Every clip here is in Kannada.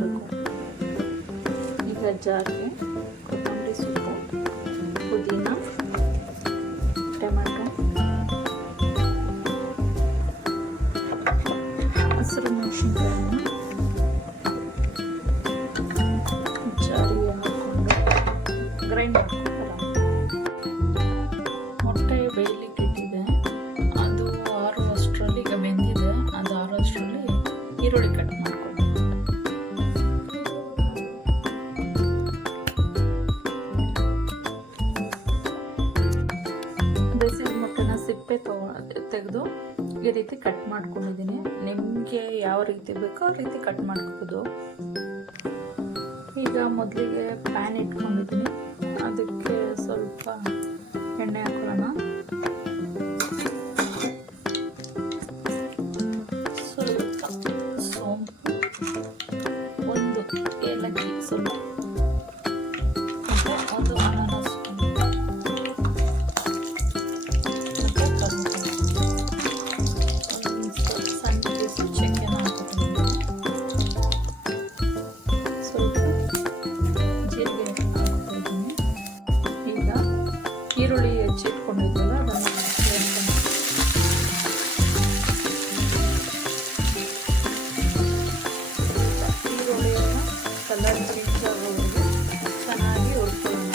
ಮಾಡ್ಕೋಬೇಕು. ಈಗ ಜಾರ್ಗೆ ಕೊತ್ತಂಬರಿ ಸೊಪ್ಪು, ಪುದೀನ, ಟೊಮೆಟೊ, ಹಸಿರು ಮೆಣಸಿನ್ಕಾಯನ್ನು ಜಾರಿಗೆ ಹಾಕ್ಕೊಂಡು ಗ್ರೈಂಡ್ ಮಾಡ್ಕೊಳ್ತಾರೆ. ಮೊಟ್ಟೆ ಬೇಯಲಿಕ್ಕೆ ಇಟ್ಟಿದೆ, ಅದು ಆರುವಷ್ಟರಲ್ಲಿ, ಈಗ ಬೆಂದಿದೆ, ಅದು ಆರುವಷ್ಟರಲ್ಲಿ ಈರುಳ್ಳಿ ಕಟ್ ಮಾಡ್ಕೊಂಡು ಬೇಸಿದ ಮೊಟ್ಟೆನ ಸಿಪ್ಪೆ ತೆಗೆದು ಈ ರೀತಿ ಕಟ್ ಮಾಡ್ಕೊಂಡಿದ್ದೀನಿ. ನಿಮಗೆ ಯಾವ ರೀತಿ ಬೇಕೋ ಆ ರೀತಿ ಕಟ್ ಮಾಡ್ಕೋಬೋದು. ಈಗ ಮೊದಲಿಗೆ ಪ್ಯಾನ್ ಇಟ್ಕೊಂಡಿದ್ದೀನಿ, ಅದಕ್ಕೆ ಸ್ವಲ್ಪ ಎಣ್ಣೆ ಹಾಕೊಳ್ಳೋಣ. ಸ್ವಲ್ಪ ಸೋಂಪು, ಒಂದು ಏಲಕ್ಕಿ, ಸ್ವಲ್ಪ ಒಂದು ಅನಾನಸ್, ಸಣ್ಣ ಪೀಸ್ ಚಕ್ಕೆನ ಹಾಕ್ತೀನಿ, ಸ್ವಲ್ಪ ಜೀರಿಗೆ ಹಾಕ್ತಿದ್ದೀನಿ. ಈಗ ಈರುಳ್ಳಿ ಹೆಚ್ಚಿಟ್ಕೊಂಡಿದ್ವಲ್ಲ ಅದನ್ನು ಸೇರಿಸ್ಕೊಂಡು ಈರುಳ್ಳಿಯನ್ನು ಕಲರ್ ಚೇಂಜ್ ಆಗೋವರೆಗೆ ಚೆನ್ನಾಗಿ ಹುರ್ಕೊಳ್ಳೋಣ.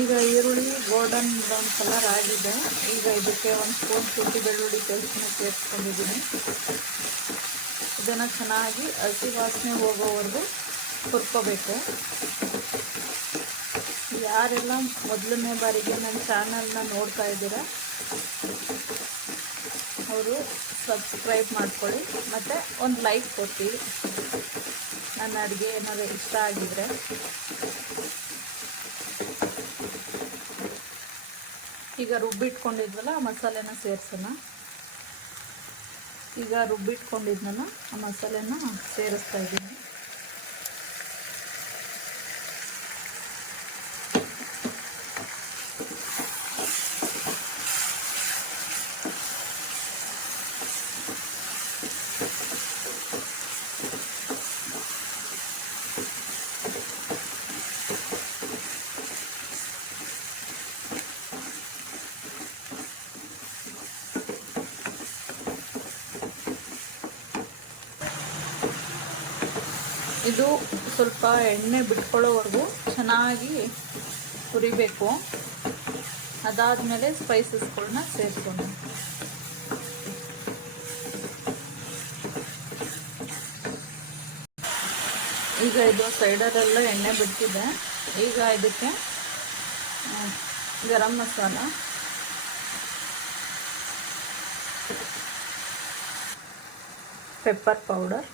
ಈಗ ಈರುಳ್ಳಿ ಗೋಲ್ಡನ್ ಬ್ರೌನ್ ಕಲರ್ ಆಗಿದೆ. ಈಗ ಇದಕ್ಕೆ ಒಂದು ಸ್ಪೂನ್ ಶುಂಠಿ ಬೆಳ್ಳುಳ್ಳಿ ಪೇಸ್ಟ್ನ ಸೇರಿಸ್ಕೊಂಡಿದ್ದೀನಿ. ಇದನ್ನು ಚೆನ್ನಾಗಿ ಹಸಿ ವಾಸನೆ ಹೋಗೋವರೆಗೂ ಹುರ್ಕೋಬೇಕು. ಯಾರೆಲ್ಲ ಮೊದಲನೇ ಬಾರಿಗೆ ನನ್ನ ಚಾನಲ್ನ ನೋಡ್ತಾ ಇದ್ದೀರಾ ಅವರು ಸಬ್ಸ್ಕ್ರೈಬ್ ಮಾಡ್ಕೊಳ್ಳಿ, ಮತ್ತು ಒಂದು ಲೈಕ್ ಕೊಟ್ಟು ನನ್ನ ಅಡುಗೆ ಏನಾದರೂ ಇಷ್ಟ ಆಗಿದರೆ. ಈಗ ರುಬ್ಬಿಟ್ಕೊಂಡಿದ್ವಲ್ಲ ಆ ಮಸಾಲೆನ ಸೇರಿಸೋಣ. ಈಗ ರುಬ್ಬಿಟ್ಕೊಂಡಿದ್ನಲ್ಲ ಆ ಮಸಾಲೆನ ಸೇರಿಸ್ತಾ ಇದ್ದೀನಿ. ಇದು ಸ್ವಲ್ಪ ಎಣ್ಣೆ ಬಿಟ್ಕೊಳ್ಳೋವರೆಗೂ ಚೆನ್ನಾಗಿ ಹುರಿಬೇಕು. ಅದಾದಮೇಲೆ ಸ್ಪೈಸಸ್ಗಳನ್ನ ಸೇರಿಸೋಣ. ಈಗ ಇದು ಸೈಡಲ್ಲೆಲ್ಲ ಎಣ್ಣೆ ಬಿಟ್ಟಿದೆ. ಈಗ ಇದಕ್ಕೆ ಗರಂ ಮಸಾಲ, ಪೆಪ್ಪರ್ ಪೌಡರ್,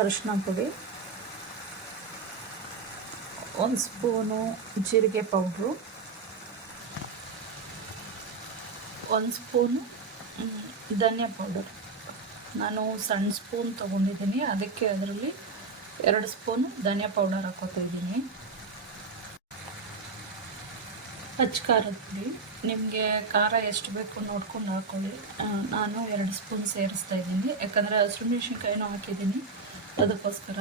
ಅರಿಶಿನ ಪುಡಿ, ಒಂದು ಸ್ಪೂನು ಜೀರಿಗೆ ಪೌಡ್ರು, ಒಂದು ಸ್ಪೂನು ಧನಿಯಾ ಪೌಡರ್. ನಾನು ಸಣ್ಣ ಸ್ಪೂನ್ ತೊಗೊಂಡಿದ್ದೀನಿ, ಅದಕ್ಕೆ ಅದರಲ್ಲಿ 2 ಸ್ಪೂನು ಧನಿಯಾ ಪೌಡರ್ ಹಾಕೋತಿದ್ದೀನಿ. ಅಚ್ಚ ಖಾರದ ಪುಡಿ, ನಿಮಗೆ ಖಾರ ಎಷ್ಟು ಬೇಕು ನೋಡ್ಕೊಂಡು ಹಾಕ್ಕೊಳ್ಳಿ. ನಾನು 2 ಸ್ಪೂನ್ ಸೇರಿಸ್ತಾ ಇದ್ದೀನಿ, ಯಾಕಂದರೆ ಹಸಿಮೆಣಸಿನ್ಕಾಯಿನೂ ಹಾಕಿದ್ದೀನಿ ಅದಕ್ಕೋಸ್ಕರ.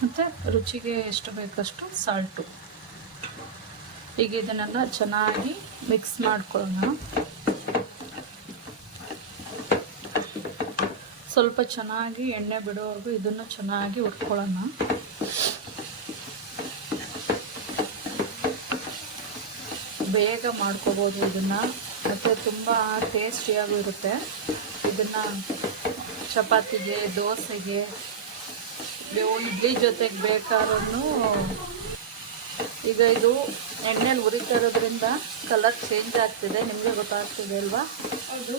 ಮತ್ತು ರುಚಿಗೆ ಎಷ್ಟು ಬೇಕಷ್ಟು ಸಾಲ್ಟು. ಈಗ ಇದನ್ನೆಲ್ಲ ಚೆನ್ನಾಗಿ ಮಿಕ್ಸ್ ಮಾಡ್ಕೊಳ್ಳೋಣ. ಸ್ವಲ್ಪ ಚೆನ್ನಾಗಿ ಎಣ್ಣೆ ಬಿಡೋವರೆಗೂ ಇದನ್ನು ಚೆನ್ನಾಗಿ ಹುರ್ಕೊಳ್ಳೋಣ. ಬೇಗ ಮಾಡ್ಕೋಬೋದು ಇದನ್ನು, ಮತ್ತು ತುಂಬ ಟೇಸ್ಟಿಯಾಗೂ ಇರುತ್ತೆ. ಇದನ್ನು ಚಪಾತಿಗೆ, ದೋಸೆಗೆ, ಇಡ್ಲಿ ಜೊತೆಗೆ ಬೇಕಾದ್ರೂ. ಈಗ ಇದು ಎಣ್ಣೆಲಿ ಹುರಿತಾ ಇರೋದ್ರಿಂದ ಕಲರ್ ಚೇಂಜ್ ಆಗ್ತಿದೆ, ನಿಮಗೆ ಗೊತ್ತಾಗ್ತಿದೆ ಅಲ್ವಾ? ಅದು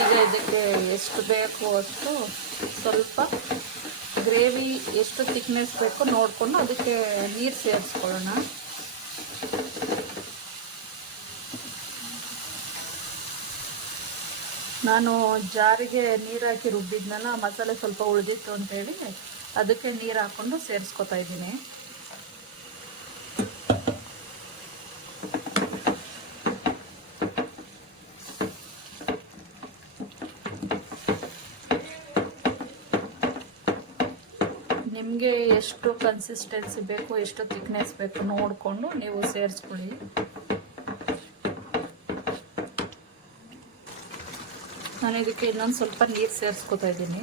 ಈಗ ಇದಕ್ಕೆ ಎಷ್ಟು ಬೇಕು ಅಷ್ಟು ಸ್ವಲ್ಪ ಗ್ರೇವಿ ಎಷ್ಟು ಥಿಕ್ನೆಸ್ ಬೇಕು ನೋಡಿಕೊಂಡು ಅದಕ್ಕೆ ನೀರು ಸೇರಿಸ್ಕೊಳ್ಳೋಣ. ನಾನು ಜಾರಿಗೆ ನೀರು ಹಾಕಿ ರುಬ್ಬಿದ್ನಲ್ಲ, ಮಸಾಲೆ ಸ್ವಲ್ಪ ಉಳಿದಿತ್ತು ಅಂತೇಳಿ ಅದಕ್ಕೆ ನೀರು ಹಾಕ್ಕೊಂಡು ಸೇರಿಸ್ಕೊತಾ ಇದ್ದೀನಿ. ನಿಮಗೆ ಎಷ್ಟು ಕನ್ಸಿಸ್ಟೆನ್ಸಿ ಬೇಕು, ಎಷ್ಟು ಥಿಕ್ನೆಸ್ ಬೇಕು ನೋಡಿಕೊಂಡು ನೀವು ಸೇರಿಸ್ಕೊಳ್ಳಿ. ನಾನು ಇದಕ್ಕೆ ಇನ್ನೊಂದು ಸ್ವಲ್ಪ ನೀರು ಸೇರಿಸ್ಕೊತಾ ಇದ್ದೀನಿ.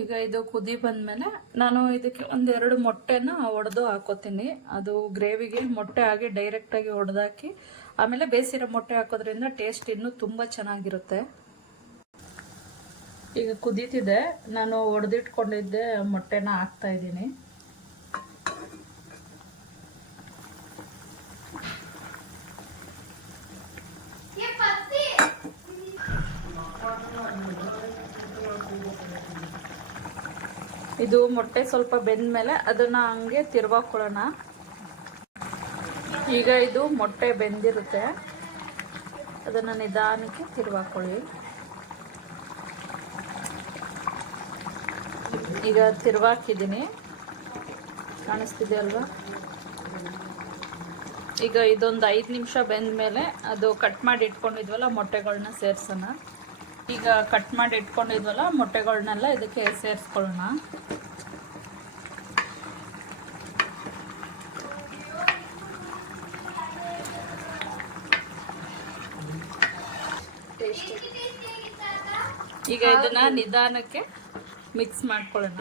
ಈಗ ಇದು ಕುದಿ ಬಂದಮೇಲೆ ನಾನು ಇದಕ್ಕೆ ಒಂದೆರಡು ಮೊಟ್ಟೆನ ಒಡೆದು ಹಾಕೋತೀನಿ. ಅದು ಗ್ರೇವಿಗೆ ಮೊಟ್ಟೆ ಆಗಿ ಡೈರೆಕ್ಟಾಗಿ ಒಡೆದಾಕಿ ಆಮೇಲೆ ಬೇಯಿಸಿರೋ ಮೊಟ್ಟೆ ಹಾಕೋದ್ರಿಂದ ಟೇಸ್ಟ್ ಇನ್ನೂ ತುಂಬ ಚೆನ್ನಾಗಿರುತ್ತೆ. ಈಗ ಕುದೀತಿದೆ, ನಾನು ಒಡೆದಿಟ್ಕೊಂಡಿದ್ದೆ ಮೊಟ್ಟೆನ ಹಾಕ್ತಾ ಇದ್ದೀನಿ. ಇದು ಮೊಟ್ಟೆ ಸ್ವಲ್ಪ ಬೆಂದ ಮೇಲೆ ಅದನ್ನು ಹಂಗೆ ತಿರ್ವಾಕೊಳ್ಳೋಣ. ಈಗ ಇದು ಮೊಟ್ಟೆ ಬೆಂದಿರುತ್ತೆ, ಅದನ್ನು ನಿಧಾನಕ್ಕೆ ತಿರ್ವಾಕೊಳ್ಳಿ. ಈಗ ತಿರ್ವಾಕಿದ್ದೀನಿ, ಕಾಣಿಸ್ತಿದೆ ಅಲ್ವಾ? ಈಗ ಇದೊಂದು 5 ನಿಮಿಷ ಬೆಂದ ಮೇಲೆ ಅದು ಕಟ್ ಮಾಡಿ ಇಟ್ಕೊಂಡಿದ್ವಲ್ಲ ಮೊಟ್ಟೆಗಳನ್ನ ಸೇರಿಸೋಣ. ಈಗ ಕಟ್ ಮಾಡಿ ಇಟ್ಕೊಂಡಿದ್ವಲ್ಲ ಮೊಟ್ಟೆಗಳನ್ನೆಲ್ಲ ಇದಕ್ಕೆ ಸೇರಿಸ್ಕೊಳ್ಳೋಣ. ಈಗ ಇದನ್ನ ನಿಧಾನಕ್ಕೆ ಮಿಕ್ಸ್ ಮಾಡ್ಕೊಳ್ಳೋಣ.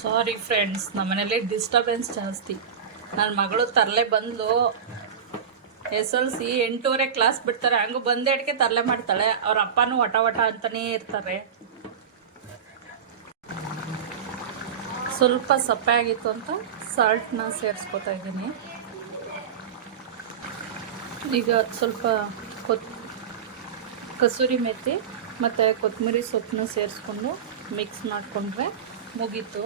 ಸಾರಿ ಫ್ರೆಂಡ್ಸ್, ನಮ್ಮನೇಲಿ ಡಿಸ್ಟರ್ಬೆನ್ಸ್ ಜಾಸ್ತಿ. ನನ್ನ ಮಗಳು ತರಲೆ ಬಂದು SLC 8:30 ಕ್ಲಾಸ್ ಬಿಡ್ತಾರೆ, ಹಂಗೂ ಬಂದೇಡ್ಕೆ ತರಲೆ ಮಾಡ್ತಾಳೆ. ಅವ್ರ ಅಪ್ಪನೂ ವಟ ವಟ ಅಂತಾನೇ ಇರ್ತಾರೆ. ಸ್ವಲ್ಪ ಸಪ್ಪೆ ಆಗಿತ್ತು ಅಂತ ಸಾಲ್ಟ್ನ ಸೇರಿಸ್ಕೊತಾ ಇದ್ದೀನಿ. ಈಗ ಸ್ವಲ್ಪ ಕಸೂರಿ ಮೆಥಿ ಮತ್ತು ಕೊತ್ತಂಬರಿ ಸೊಪ್ಪನ್ನ ಸೇರಿಸ್ಕೊಂಡು ಮಿಕ್ಸ್ ಮಾಡಿಕೊಂಡ್ರೆ ಮುಗೀತು.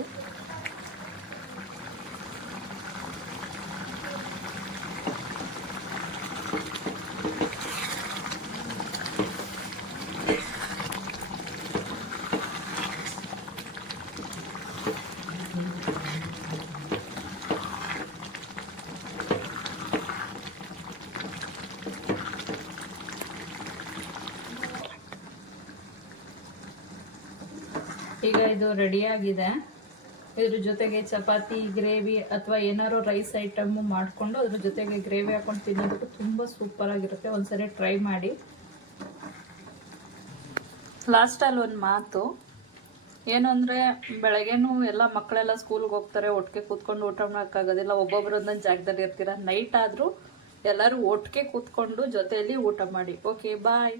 ಈಗ ಇದು ರೆಡಿಯಾಗಿದೆ. ಇದ್ರ ಜೊತೆಗೆ ಚಪಾತಿ, ಗ್ರೇವಿ ಅಥವಾ ಏನಾದ್ರು ರೈಸ್ ಐಟಮ್ಮು ಮಾಡಿಕೊಂಡು ಅದ್ರ ಜೊತೆಗೆ ಗ್ರೇವಿ ಹಾಕೊಂಡು ತಿನ್ನೋದಕ್ಕೆ ತುಂಬ ಸೂಪರಾಗಿರುತ್ತೆ. ಒಂದ್ಸರಿ ಟ್ರೈ ಮಾಡಿ. ಲಾಸ್ಟಲ್ಲಿ ಒಂದು ಮಾತು ಏನು ಅಂದರೆ, ಬೆಳಗ್ಗೆನೂ ಎಲ್ಲ ಮಕ್ಕಳೆಲ್ಲ ಸ್ಕೂಲ್ಗೆ ಹೋಗ್ತಾರೆ, ಒಟ್ಟಿಗೆ ಕೂತ್ಕೊಂಡು ಊಟ ಮಾಡೋಕ್ಕಾಗೋದಿಲ್ಲ, ಒಬ್ಬೊಬ್ರು ಒಂದೊಂದು ಜಾಗದಲ್ಲಿ ಇರ್ತೀರ. ನೈಟ್ ಆದರೂ ಎಲ್ಲರೂ ಒಟ್ಟಿಗೆ ಕೂತ್ಕೊಂಡು ಜೊತೆಯಲ್ಲಿ ಊಟ ಮಾಡಿ. ಓಕೆ, ಬಾಯ್.